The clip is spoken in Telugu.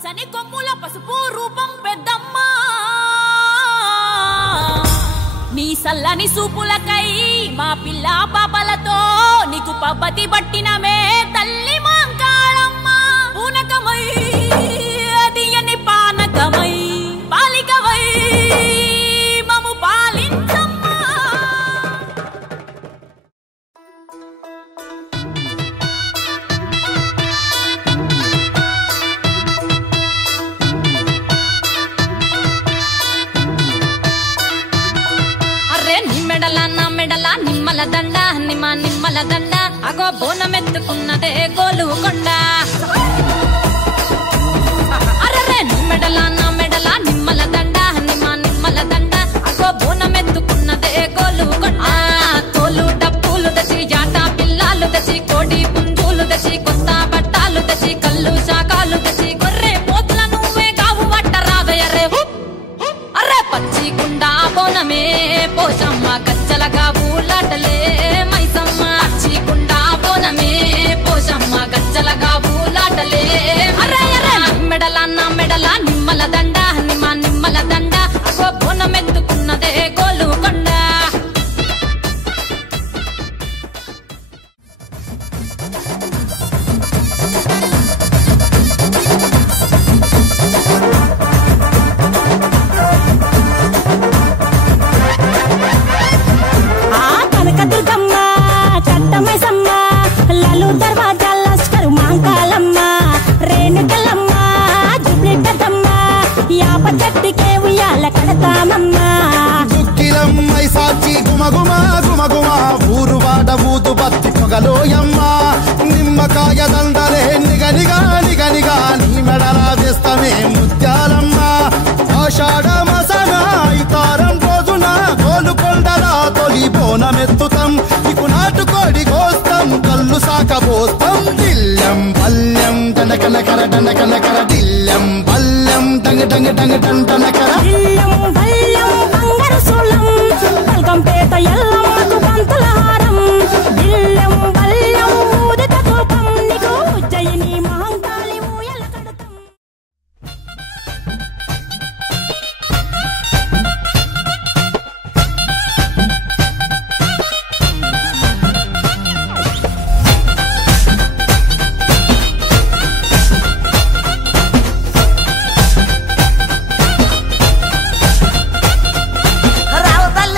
పచ్చని కొమ్ముల పసుపు రూపం పెద్దమ్మా నీ సల్లని సూపులకై మా పిల్ల పాపలతో నీకు పబ్బతి పట్టినమే తల్లి మాంకాళమ్మ పూనకమై అదియని పానకమై పాలికవై మము పాలించమ్మా మెడల నిమ్మల దండ నిమ్మల దండ అగో బోనమెత్తుకున్నదే గోలుకొండ అరే మెడల నిమ్మల దండ నిమ్మల దండ అగో బోనమెత్తుకున్నదే గోలుకొండ తోలు డప్పులు తెచ్చి జాట పిల్లాలు తెచ్చి కోడి పుంజులు తెచ్చి కొత్త బట్టాలు తెచ్చి కళ్ళు శాకాలు తెచ్చి గొర్రె పోతుల నువ్వే కావు వట్ట రావయ్యరే అరే పచ్చి గుండా బోనమే పోషమ్మ గజ్జలగా ఊలాటలే మైసమ్మ పచ్చికుండా బోనమే పోషమ్మ గజ్జలగా ఊలాటలే అరే మెడల నిమ్మల దండ నిమ్మల దండ అగో బోనమెత్తుకున్నదే గోలుకొండ నిమ్మకాయ దండలే నిగనిగా నీ మెడల వేస్తమే ముత్యాలమ్మ ఆషాఢ మాసన ఇతారం రోజున గోలుకొండలా తొలి బోనమెత్తుతాం ఇకు నాటుకోడి కోస్తాం కళ్ళు సాకబోస్తాం దిల్లెం పల్లెం దండకనకర దిల్లెం పల్లెం డంగ డండనకర పేట ఎల్లమ్మకు పంతుల హారం దిల్లెం బల్లెం ఊదిత ధూపం నీకు ఉజ్జయిని మహంకాళి ఊయల కడతాం రావు తల్లి